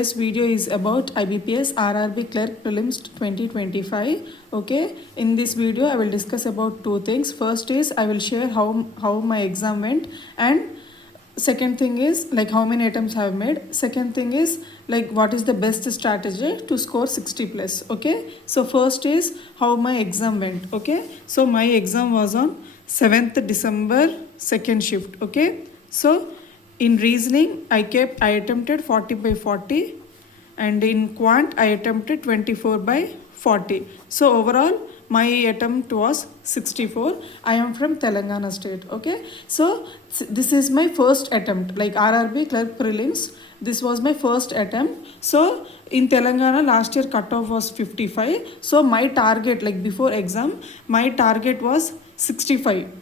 today's video is about IBPS RRB Clerk Prelims 2025. Okay, in this video I will discuss about two things. First is I will share how my exam went, and second thing is like how many attempts I have made. Second thing is like what is the best strategy to score 60 plus. Okay, so first is how my exam went. Okay, so my exam was on 7th December second shift. Okay, so in reasoning I attempted 40 by 40, and in quant I attempted 24 by 40. So overall my attempt was 64. I am from Telangana state. Okay, so this is my first attempt, like RRB Clerk Prelims. This was my first attempt. So in Telangana last year cutoff was 55. So my target, like before exam, my target was 65.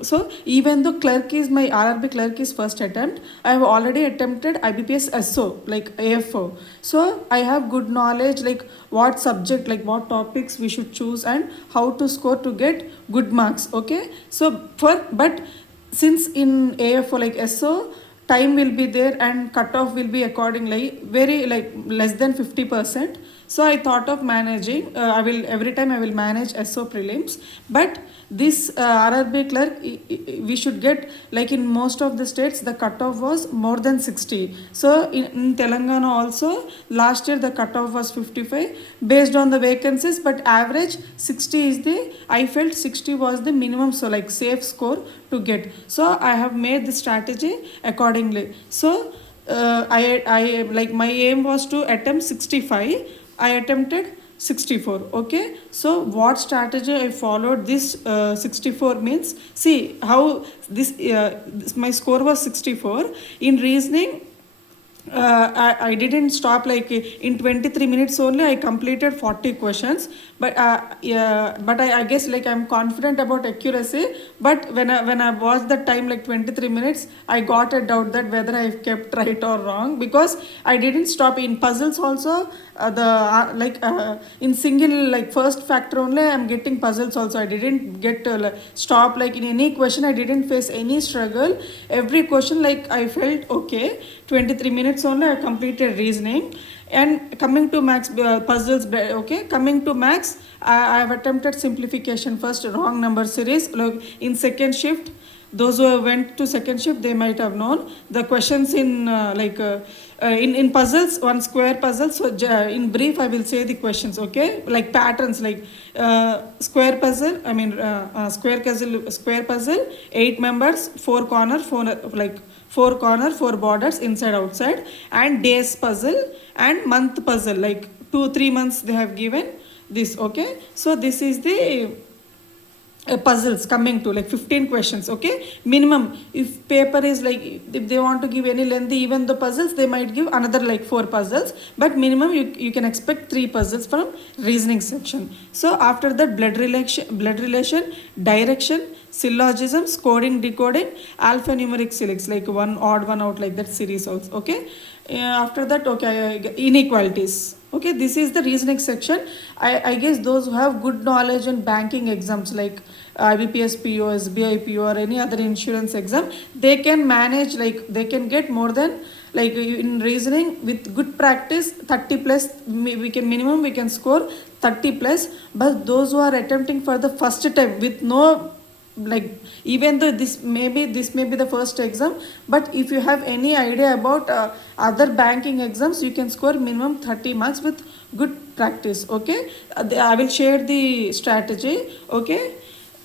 So even though clerk is my RRB clerk is first attempt, I have already attempted IBPS SO, like AFO. So I have good knowledge like what subject, like what topics we should choose and how to score to get good marks. Okay, so but since in AFO like SO, time will be there and cutoff will be accordingly very like less than 50%. So I thought of managing, I will every time I will manage SO prelims, but this RRB clerk we should get, like in most of the states the cutoff was more than 60. So in Telangana also last year the cutoff was 55 based on the vacancies, but average 60 is the, I felt 60 was the minimum, so like safe score to get. So I have made the strategy accordingly. So I like my aim was to attempt 65. I attempted 64. Okay, so what strategy I followed this 64 means, see how this my score was 64 in reasoning. I didn't stop, like in 23 minutes only I completed 40 questions, but I guess like I'm confident about accuracy, but when I watched the time like 23 minutes I got a doubt that whether I've kept right or wrong, because I didn't stop in puzzles also. In single like first factor only I'm getting puzzles also. I didn't get stop, like in any question I didn't face any struggle. Every question like I felt okay. 23 minutes only I completed reasoning. And coming to max puzzles, okay, coming to max I have attempted simplification first, wrong number series. Like in second shift, those who went to second shift they might have known the questions in in puzzles, one square puzzle. So in brief I will say the questions, okay, like patterns, like square puzzle, I mean square puzzle, 8 members, 4 corner, 4 corner, 4 borders, inside outside, and days puzzle and month puzzle, like 2-3 months they have given this. Okay, so this is the puzzles coming to like 15 questions. Okay, minimum, if paper is like, if they want to give any lengthy even the puzzles they might give another like 4 puzzles, but minimum you can expect 3 puzzles from reasoning section. So after that blood relation, direction, syllogisms, coding, decoding, alphanumeric selects, like one odd one out, like that series also. Okay, after that, okay, inequalities. Okay, this is the reasoning section. I guess those who have good knowledge in banking exams like IBPS PO, SBI PO, or any other insurance exam, they can manage, like they can get more than, like in reasoning with good practice 30 plus, we can score 30 plus. But those who are attempting for the first time with no, like even though this may be the first exam, but if you have any idea about other banking exams, you can score minimum 30 marks with good practice. Okay, I will share the strategy. Okay,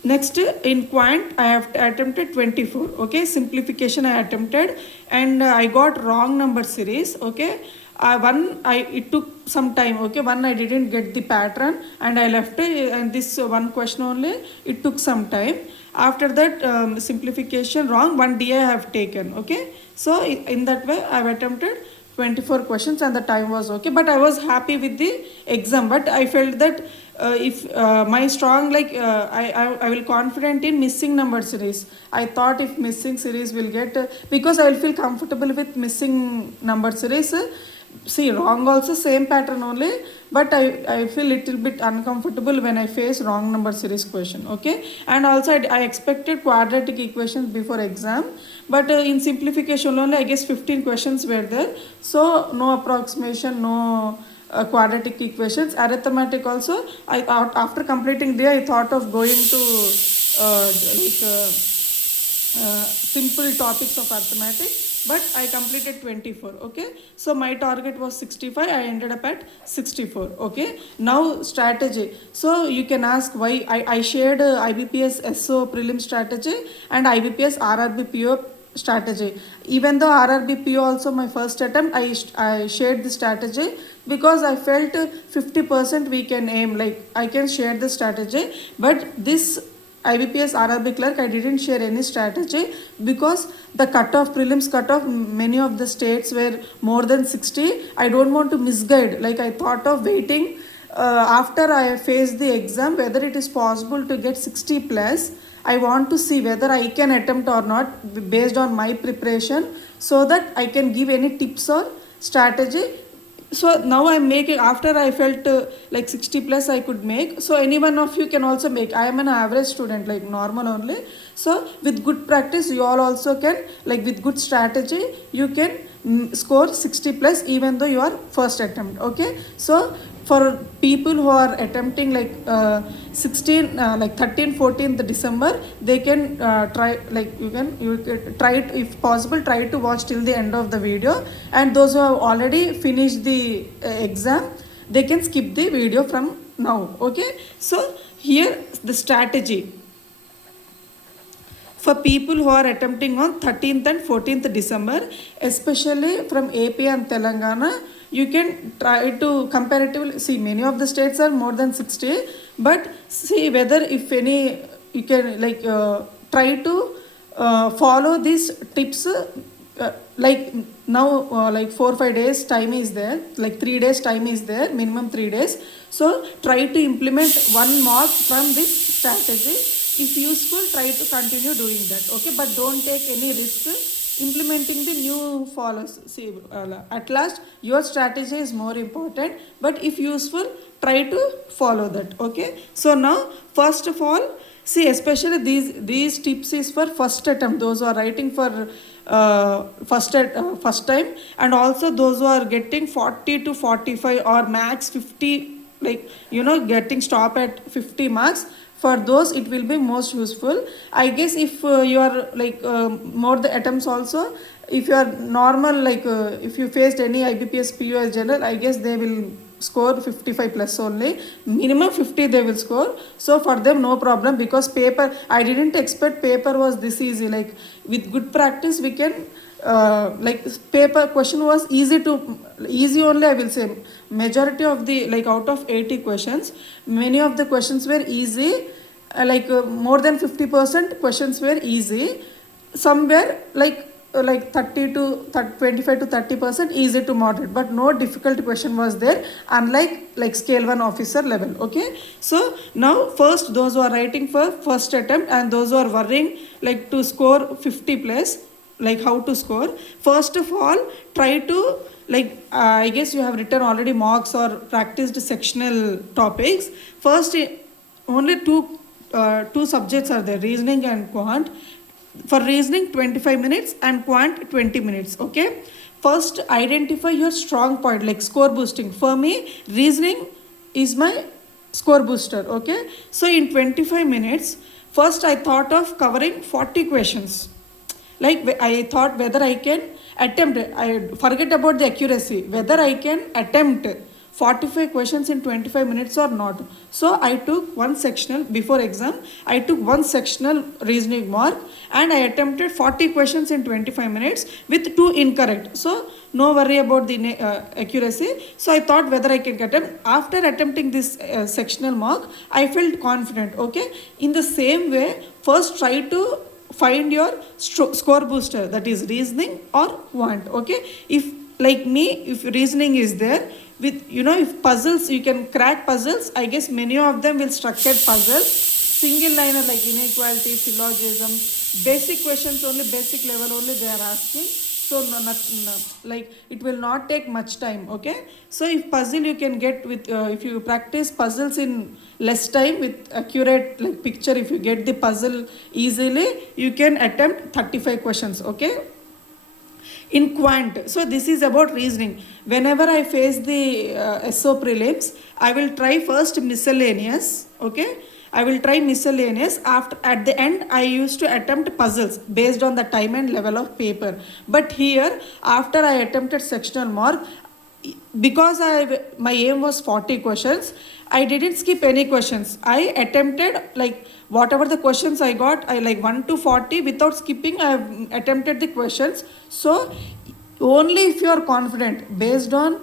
next in quant I have attempted 24. Okay, simplification I attempted, and I got wrong number series. Okay, it took some time. Okay, one I didn't get the pattern and I left it, and this one question only it took some time. After that simplification wrong, one DI I have taken. Okay, so in that way I have attempted 24 questions and the time was okay, but I was happy with the exam. But I felt that if my strong, like I will confident in missing number series. I thought if missing series will get because I will feel comfortable with missing number series. See, wrong also same pattern only, but I feel little bit uncomfortable when I face wrong number series question. Okay, and also I expected quadratic equations before exam, but in simplification only I guess 15 questions were there, so no approximation, no quadratic equations. Arithmetic also, I thought after completing there I thought of going to like simple topics of arithmetic, but I completed 24. Okay, so my target was 65, I ended up at 64. Okay, now strategy. So you can ask why I shared IBPS SO prelim strategy and IBPS RRB PO strategy. Even though RRB PO also my first attempt, I shared the strategy because I felt 50% we can aim, like I can share the strategy. But this IBPS RRB clerk, I didn't share any strategy because the cutoff, prelims cutoff, many of the states were more than 60. I don't want to misguide. Like I thought of waiting after I face the exam, whether it is possible to get 60 plus. I want to see whether I can attempt or not based on my preparation, so that I can give any tips or strategy. So now I'm making, after I felt like 60 plus I could make, so any one of you can also make. I am an average student, like normal only, so with good practice you all also can, like with good strategy you can score 60 plus even though you are first attempt. Okay, so for people who are attempting like 16 like 13 14th December, they can try, like you can try it, if possible try to watch till the end of the video, and those who have already finished the exam, they can skip the video from now. Okay, so here the strategy for people who are attempting on 13th and 14th December, especially from AP and Telangana, you can try to comparatively see, many of the states are more than 60, but see whether if any you can like try to follow these tips. Like now like 4-5 days time is there, like 3 days time is there, minimum 3 days, so try to implement one mark from this strategy. If useful, try to continue doing that. Okay, but don't take any risk implementing the new follows. See at last your strategy is more important, but if useful, try to follow that. Okay, so now first of all, see especially these tips is for first attempt, those who are writing for first time, and also those who are getting 40 to 45 or max 50, like getting stop at 50 marks. For those it will be most useful. I guess if you are like more the attempts also, if you are normal, like if you faced any IBPS POS general, I guess they will score 55 plus only, minimum 50 they will score. So for them no problem, because paper, I didn't expect paper was this easy. Like with good practice we can like paper question was easy only, I will say. Majority of the, like out of 80 questions, many of the questions were easy, like more than 50% questions were easy. Some were like 30 to 25 to 30% easy to moderate, but no difficult question was there, unlike like scale 1 officer level. Okay, so now first those who are writing for first attempt and those who are worrying like to score 50 plus, like how to score, first of all try to like I guess you have written already mocks or practiced sectional topics. First only two subjects are there, reasoning and quant. For reasoning 25 minutes and quant 20 minutes. Okay, first identify your strong point, like score boosting. For me reasoning is my score booster. Okay, so in 25 minutes first I thought of covering 40 questions. Like I thought whether I can attempt, I forget about the accuracy, whether I can attempt 45 questions in 25 minutes or not. So I took one sectional before exam, I took one sectional reasoning mark, and I attempted 40 questions in 25 minutes with 2 incorrect. So no worry about the accuracy. So I thought whether I can attempt. After attempting this sectional mark, I felt confident. Okay, in the same way, first try to find your score booster, that is reasoning or quant. Okay, if like me, if reasoning is there, with if puzzles, you can crack puzzles. I guess many of them will structured puzzles, single liner like inequality, syllogism, basic questions only, basic level only they are asking. so like it will not take much time. Okay, so if puzzle you can get with if you practice puzzles in less time with accurate like picture, if you get the puzzle easily, you can attempt 35 questions. Okay, in quant, so this is about reasoning. Whenever I face the SO prelims, I will try first miscellaneous. Okay, I will try miscellaneous. After at the end I used to attempt puzzles based on the time and level of paper. But here after I attempted sectional mark, because my aim was 40 questions, I didn't skip any questions. I attempted like whatever the questions I got, I like 1 to 40 without skipping. I have attempted the questions. So only if you are confident based on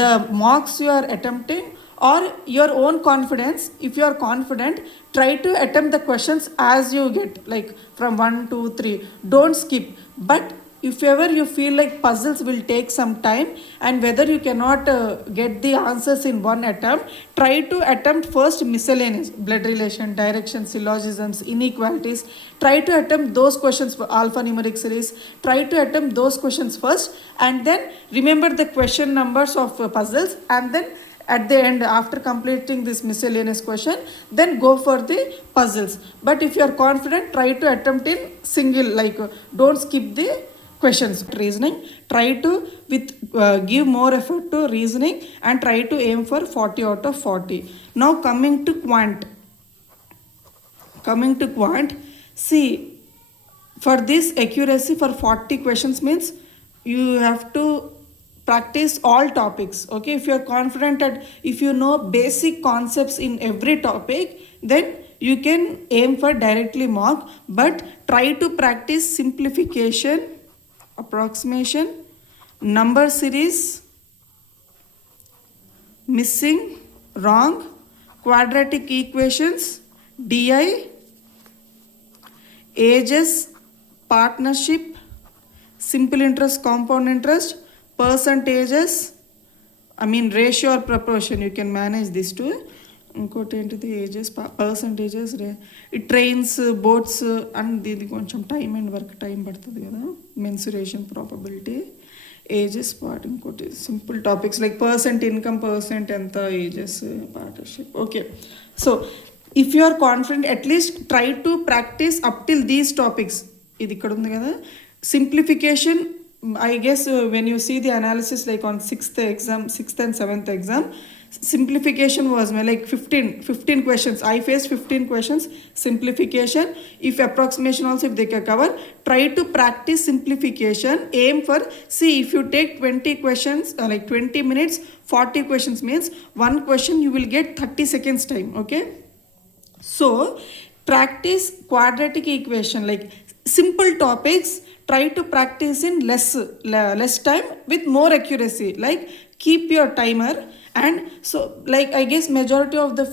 the marks you are attempting or your own confidence, if you are confident, try to attempt the questions as you get, like from 1 to 3. Don't skip. But if ever you feel like puzzles will take some time and whether you cannot get the answers in one attempt, try to attempt first miscellaneous, blood relation, direction, syllogisms, inequalities. Try to attempt those questions for alphanumeric series. Try to attempt those questions first and then remember the question numbers of puzzles, and then at the end after completing this miscellaneous question, then go for the puzzles. But if you are confident, try to attempt in single, like don't skip the questions. Reasoning, try to give more effort to reasoning and try to aim for 40 out of 40. Now coming to quant, see, for this accuracy for 40 questions means you have to practice all topics. Okay, if you are confident that if you know basic concepts in every topic, then you can aim for directly mark. But try to practice simplification, approximation, number series, missing, wrong, quadratic equations, DI, ages, partnership, simple interest, compound interest, percentages, ratio or proportion, you can manage this too. ఇంకోటి ఏంటిది ages, percentages, trains, boats and దీనికి కొంచెం time and work time పడుతుంది కదా, mensuration, probability, ages part, ఇంకోటి simple topics like percent income, percent ఎంత, ages, partnership. Okay, so if you are confident at least try to practice up till these topics. ఇది ఇక్కడ ఉంది కదా, simplification. I guess when you see the analysis like on 6th and 7th exam, simplification was like 15 questions. I faced 15 questions simplification. If approximation also if they can cover, try to practice simplification. Aim for, see, if you take 20 questions like 20 minutes, 40 questions means one question you will get 30 seconds time. Okay, so practice quadratic equation, like simple topics. Try to practice in less time with more accuracy, like keep your timer. And so like I guess majority of the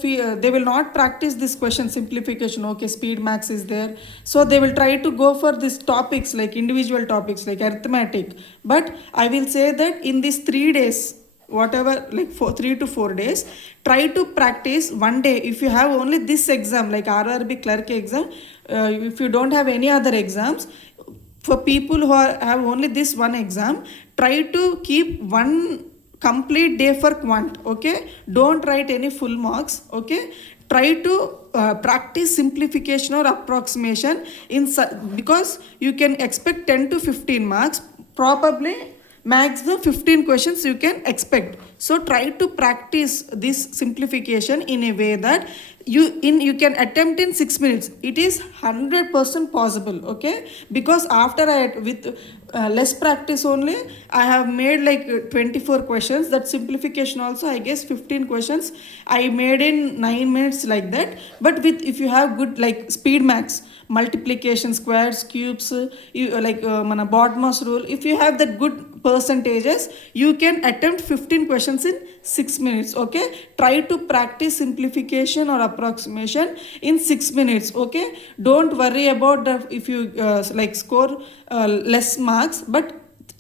they will not practice this question simplification. Okay, speed max is there, so they will try to go for these topics like individual topics like arithmetic. But I will say that in these 3 days, whatever, like 3 to 4 days, try to practice one day. If you have only this exam like RRB clerk exam, if you don't have any other exams, for people who have only this one exam, try to keep one complete day for quant. Okay, don't write any full marks. Okay, try to practice simplification or approximation because you can expect 10 to 15 marks, probably maximum 15 questions you can expect. So try to practice this simplification in a way that you can attempt in 6 minutes. It is 100% possible. Okay, because after with less practice only I have made like 24 questions. That simplification also I guess 15 questions I made in 9 minutes like that. But with if you have good like speed max, multiplication, squares, cubes, like mana BODMAS rule, if you have that good percentages, you can attempt 15 questions in 6 minutes. Okay, try to practice simplification or approximation in 6 minutes. Okay, don't worry about if you like score less marks, but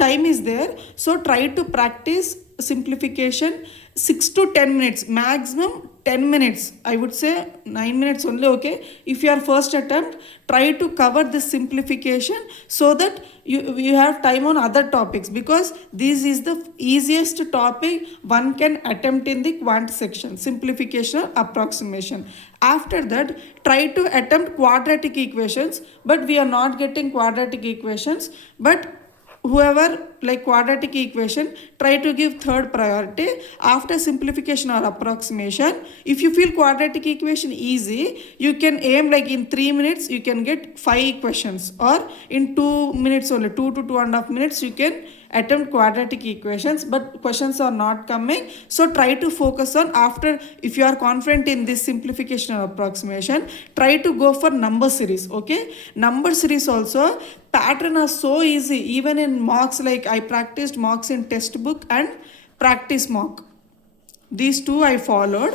time is there, so try to practice simplification 6 to 10 minutes, maximum 10 minutes. I would say 9 minutes only, okay? If you are first attempt, try to cover this simplification so that you have time on other topics, because this is the easiest topic one can attempt in the quant section, simplification or approximation. After that, try to attempt quadratic equations, but we are not getting quadratic equations. But whoever like quadratic equation, try to give third priority after simplification or approximation. If you feel quadratic equation easy, you can aim like in 3 minutes you can get 5 questions, or in 2 minutes only, 2 to 2.5 minutes you can attempt quadratic equations, but questions are not coming. So try to focus on, after, if you are confident in this simplification or approximation, try to go for number series, okay? Number series also, pattern are so easy. Even in mocks, like I practiced mocks in textbook and practice mock, these two I followed.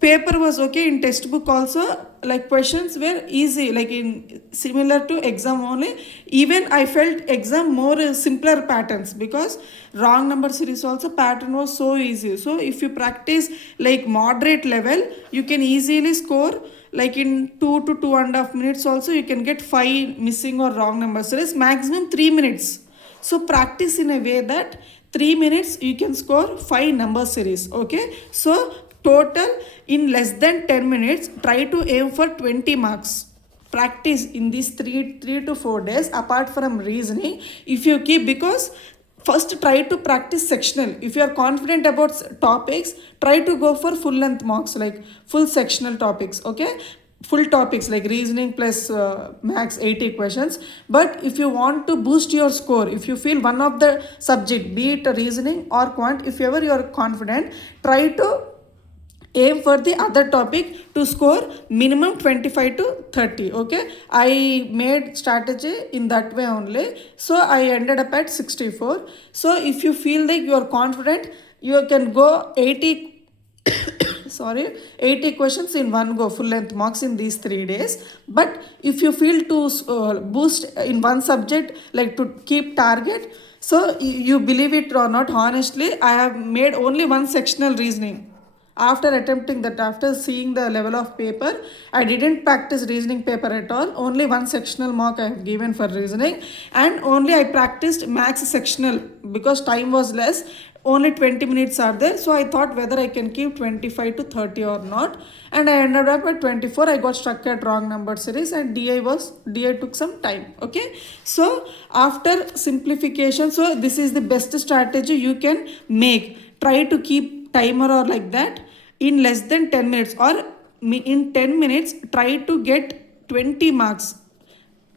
Paper was okay. In textbook also, like questions were easy, like in similar to exam only. Even I felt exam more simpler patterns, because wrong number series also pattern was so easy. So if you practice like moderate level, you can easily score like in 2 to 2.5 minutes also you can get 5 missing or wrong number series, maximum 3 minutes. So practice in a way that 3 minutes you can score 5 number series, okay? So total in less than 10 minutes, try to aim for 20 marks. Practice in these 3 to 4 days apart from reasoning. If you keep, because first try to practice sectional. If you are confident about topics, try to go for full length mocks, like full sectional topics, okay? Full topics like reasoning plus max 80 questions. But if you want to boost your score, if you feel one of the subject, be it reasoning or quant, if ever you are confident, try to aim for the other topic to score minimum 25 to 30, okay? I made strategy in that way only, so I ended up at 64. So if you feel like you are confident, you can go 80 80 questions in one go, full length mocks in these 3 days. But if you feel to boost in one subject, like to keep target, so you believe it or not, honestly, I have made only one sectional reasoning. After attempting that, after seeing the level of paper, I didn't practice reasoning paper at all. Only one sectional mock I have given for reasoning, and only I practiced max sectional because time was less. Only 20 minutes are there, so I thought whether I can keep 25 to 30 or not, and I ended up at 24. I got stuck at wrong number series, and DI took some time, okay? So after simplification, so this is the best strategy you can make. Try to keep timer or like that in less than 10 minutes, or in 10 minutes try to get 20 marks.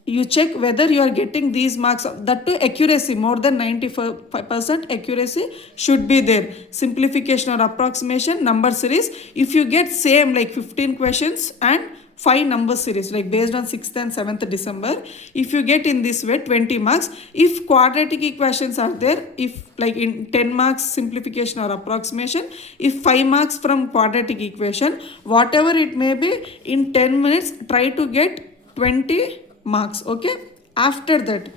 You check whether you are getting these marks, that to accuracy, more than 95% accuracy should be there. Simplification or approximation, number series, if you get same like 15 questions and 5 number series, like based on 6th and 7th December, if you get in this way 20 marks. If quadratic equations are there, if like in 10 marks simplification or approximation, if 5 marks from quadratic equation, whatever it may be, in 10 minutes try to get 20 marks, okay? After that,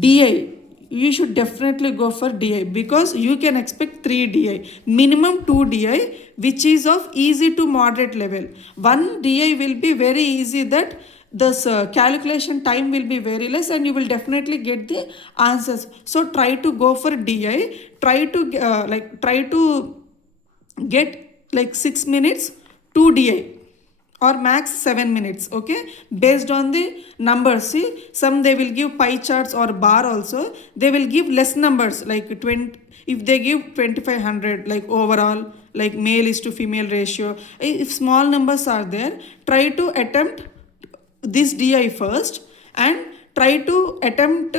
DI, you should definitely go for DI, because you can expect 3 DI, minimum 2 DI, which is of easy to moderate level. One DI will be very easy, that this calculation time will be very less and you will definitely get the answers. So try to go for DI, try to get like 6 minutes 2 DI, or max 7 minutes, okay? Based on the numbers. See, some they will give pie charts or bar also, they will give less numbers, like 20. If they give 2500 like overall, like male is to female ratio, if small numbers are there, try to attempt this DI first, and try to attempt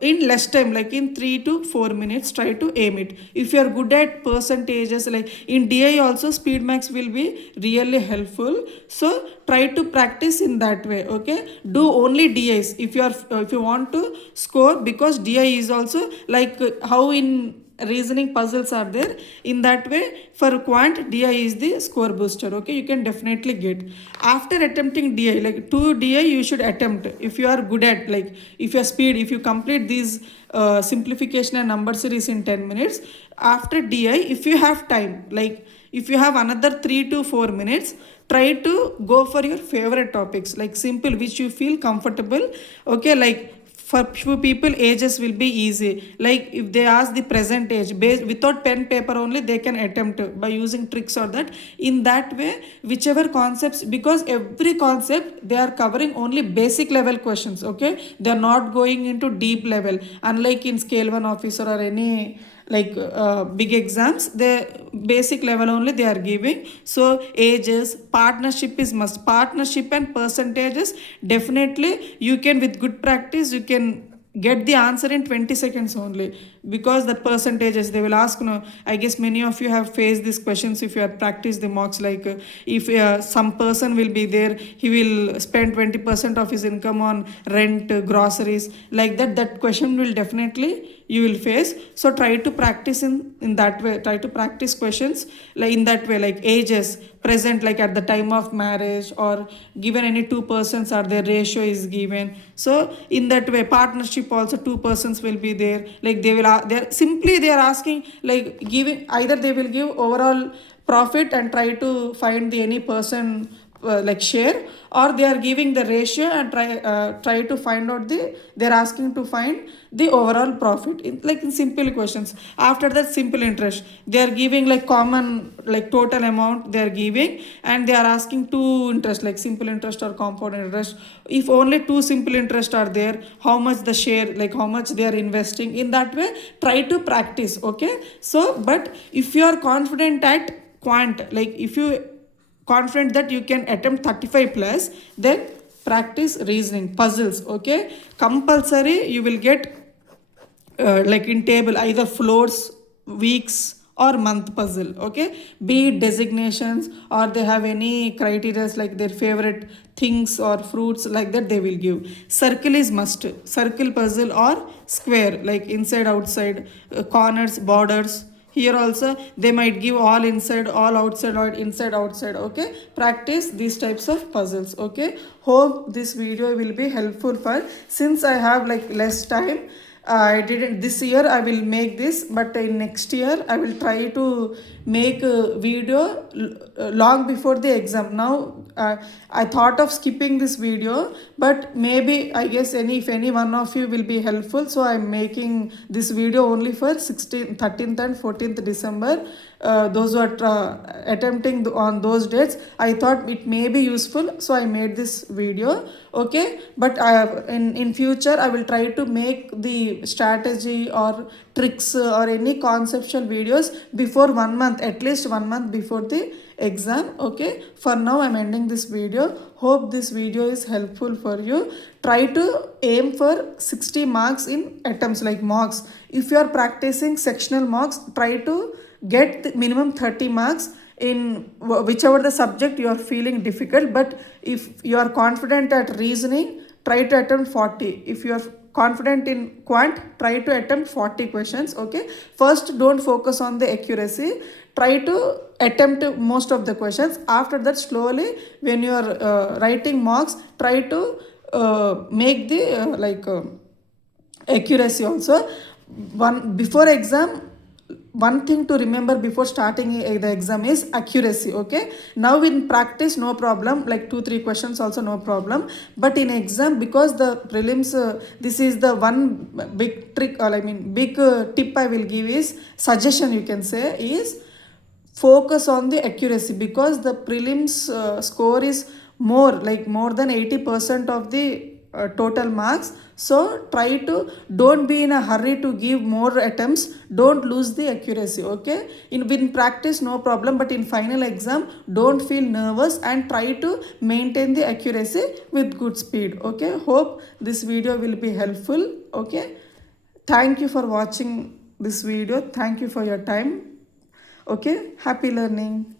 in less time, like in 3 to 4 minutes, try to aim it. If you are good at percentages, like in DI also, speed max will be really helpful. So try to practice in that way, okay? Do only DIs if you want to score, because DI is also like how in reasoning puzzles are there. In that way, for quant, di is the score booster. Okay, you can definitely get. After attempting di, like 2 di you should attempt. If you are good at, like if your speed, if you complete these simplification and number series in 10 minutes, after di, if you have time, like if you have another 3 to 4 minutes, try to go for your favorite topics, like simple, which you feel comfortable. Okay, like for few people ages will be easy, like if they ask the present age based without pen paper only, they can attempt by using tricks or that. In that way, whichever concepts, because every concept they are covering only basic level questions. Okay, they are not going into deep level, unlike in scale 1 officer or any like big exams, the basic level only they are giving. So ages, partnership is must, partnership and percentages, definitely you can, with good practice you can get the answer in 20 seconds only, because the percentages they will ask. No, I guess many of you have faced these questions if you have practiced the mocks, like if some person will be there, he will spend 20% of his income on rent, groceries, like that, that question will definitely you will face. So try to practice in that way, try to practice questions like in that way, like ages, present, like at the time of marriage, or given any two persons or their ratio is given. So in that way, partnership also two persons will be there, like they will they're simply they are asking, like giving, either they will give overall profit and try to find the any person like share, or they are giving the ratio and try to find out the, they're asking to find the overall profit in, like in simple questions. After that, simple interest, they are giving like common, like total amount they are giving, and they are asking two interest, like simple interest or compound interest. If only two simple interest are there, how much the share, like how much they are investing. In that way, try to practice. Okay, so but if you are confident at quant, like if you confident that you can attempt 35 plus, then practice reasoning puzzles. Okay, compulsory you will get like in table either floors, weeks or month puzzle. Okay, be it designations or they have any criteria like their favorite things or fruits, like that they will give. Circle is must, circle puzzle, or square, like inside outside, corners, borders. Here also they might give all inside, all outside, or inside outside. Okay, practice these types of puzzles. Okay, hope this video will be helpful for, since I have like less time, I didn't this year I will make this, but in next year I will try to make a video long before the exam. Now I thought of skipping this video, but maybe I guess if any one of you will be helpful, so I'm making this video only for 16th, 13th and 14th December. Those who are attempting on those dates, I thought it may be useful, so I made this video. Okay, but in future I will try to make the strategy or tricks or any conceptual videos before 1 month, at least 1 month before the exam. Okay, for now I'm ending this video. Hope this video is helpful for you. Try to aim for 60 marks in attempts, like mocks. If you are practicing sectional mocks, try to get the minimum 30 marks in whichever the subject you are feeling difficult. But if you are confident at reasoning, try to attempt 40. If you are confident in quant, try to attempt 40 questions. Okay, first don't focus on the accuracy, try to attempt most of the questions. After that, slowly when you are writing mocks, try to make the accuracy also. One before exam, one thing to remember before starting the exam is accuracy. Okay, now in practice no problem, like 2-3 questions also no problem, but in exam, because the prelims this is the one big trick, or I mean big tip I will give is, suggestion you can say, is focus on the accuracy, because the prelims score is more than 80% of the total marks. So try to, don't be in a hurry to give more attempts, don't lose the accuracy. Okay, in practice no problem, but in final exam don't feel nervous and try to maintain the accuracy with good speed. Okay, hope this video will be helpful. Okay, thank you for watching this video, thank you for your time. Okay, happy learning.